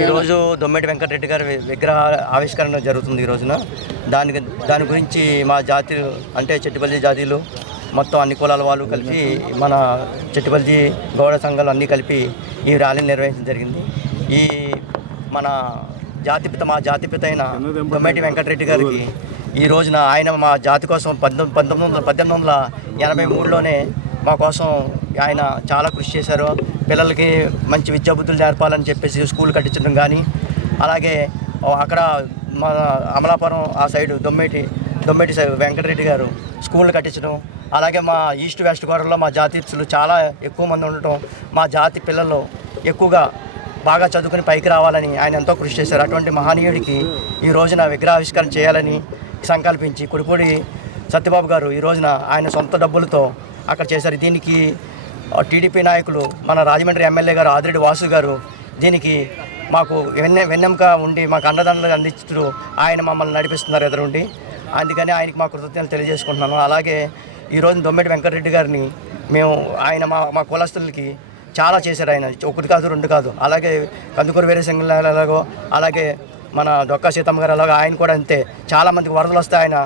ఈరోజు దొమ్మెటి వెంకటరెడ్డి గారి విగ్రహ ఆవిష్కరణ జరుగుతుంది ఈ రోజున. దానికి దాని గురించి మా జాతి అంటే చెట్టుపల్లి జాతీయులు మొత్తం అన్ని కులాల వాళ్ళు కలిపి మన చెట్టుపల్లి గౌడ సంఘాలు అన్నీ కలిపి ఈ ర్యాలీని నిర్వహించడం జరిగింది. ఈ మన జాతిపిత మా జాతిపిత అయిన దొమ్మెటి వెంకటరెడ్డి గారికి ఈ రోజున ఆయన మా జాతి కోసం పంతొమ్మిది పంతొమ్మిది వందల పద్దెనిమిది వందల ఎనభై మూడులోనే మా కోసం ఆయన చాలా కృషి చేశారు. పిల్లలకి మంచి విద్యాబుద్ధులు నేర్పాలని చెప్పేసి స్కూల్ కట్టించడం కానీ అలాగే అక్కడ మన అమలాపురం ఆ సైడ్ దొమ్మేటి దొమ్మేటి సైడ్ వెంకటరెడ్డి గారు స్కూల్ కట్టించడం అలాగే మా ఈస్ట్ వెస్ట్ గోడలో మా జాతీయులు చాలా ఎక్కువ మంది ఉండటం మా జాతి పిల్లలు ఎక్కువగా బాగా చదువుకుని పైకి రావాలని ఆయన ఎంతో కృషి చేశారు. అటువంటి మహనీయుడికి ఈ రోజున విగ్రహావిష్కరణ చేయాలని సంకల్పించి కుడిపూడి సత్యబాబు గారు ఈ రోజున ఆయన సొంత డబ్బులతో అక్కడ చేశారు. దీనికి టీడీపీ నాయకులు మన రాజమండ్రి ఎమ్మెల్యే గారు ఆదిరెడ్డి వాసు గారు దీనికి మాకు వెన్నె వెన్నెంక ఉండి మాకు అండదండలు అందిస్తూ ఆయన మమ్మల్ని నడిపిస్తున్నారు ఎదురుండి. అందుకని ఆయనకి మా కృతజ్ఞతలు తెలియజేసుకుంటున్నాను. అలాగే ఈరోజు దొమ్మెటి వెంకటరెడ్డి గారిని మేము ఆయన మా మా కులస్తులకి చాలా చేశారు ఆయన. ఒకటి కాదు రెండు కాదు. అలాగే కందుకూరు వేరే ఎలాగో అలాగే మన దొక్క సీతమ్మ గారు అలాగే ఆయన కూడా అంతే. చాలామందికి వరదలు వస్తే ఆయన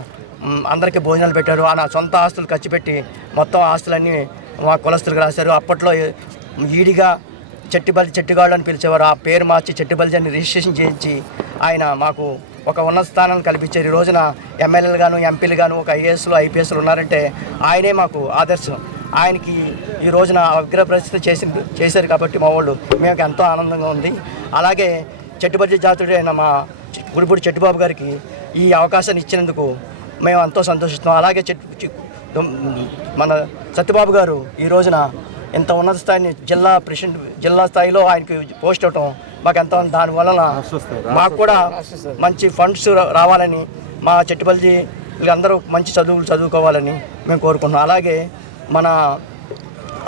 అందరికీ భోజనాలు పెట్టారు. ఆయన సొంత ఆస్తులు ఖర్చు పెట్టి మొత్తం ఆస్తులన్నీ మా కులస్తులకు రాశారు. అప్పట్లో ఈడిగా చెట్టిబల్లి చెట్టిగాళ్ళు అని పిలిచేవారు. ఆ పేరు మార్చి చెట్టిబల్లి అని రిజిస్ట్రేషన్ చేయించి ఆయన మాకు ఒక ఉన్నత స్థానాన్ని కల్పించారు. ఈ రోజున ఎమ్మెల్యేలు గాను ఎంపీలు గాను ఒక ఐఏఎస్లు ఐపీఎస్లు ఉన్నారంటే ఆయనే మాకు ఆదర్శం. ఆయనకి ఈ రోజున అగ్ర పరిస్థితి చేసి చేశారు కాబట్టి మా వాళ్ళు. మేము ఎంతో ఆనందంగా ఉంది. అలాగే చెట్టుబల్లి జాతుడు అయిన మా గుడిపూడి చెట్టుబాబు గారికి ఈ అవకాశాన్ని ఇచ్చినందుకు మేము ఎంతో సంతోషిస్తున్నాం. అలాగే చెట్టు మన సత్యబాబు గారు ఈ రోజున ఇంత ఉన్నత స్థాయిని జిల్లా ప్రెసిడెంట్ జిల్లా స్థాయిలో ఆయనకి పోస్ట్ అవటం మాకు ఎంతో దాని వలన మాకు కూడా మంచి ఫండ్స్ రావాలని మా చెట్టుపల్లి అందరూ మంచి చదువులు చదువుకోవాలని మేము కోరుకుంటున్నాం. అలాగే మన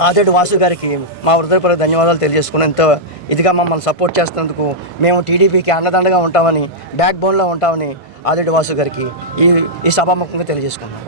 ఆదేడు వాసు గారికి మా హృదయపూర్వక ధన్యవాదాలు తెలియజేసుకుని ఎంతో ఇదిగా మమ్మల్ని సపోర్ట్ చేస్తున్నందుకు మేము టీడీపీకి అన్నదండగా ఉంటామని బ్యాక్ బోన్లో ఉంటామని ఆదేడు వాసు గారికి ఈ ఈ సభాముఖంగా తెలియజేసుకున్నాం.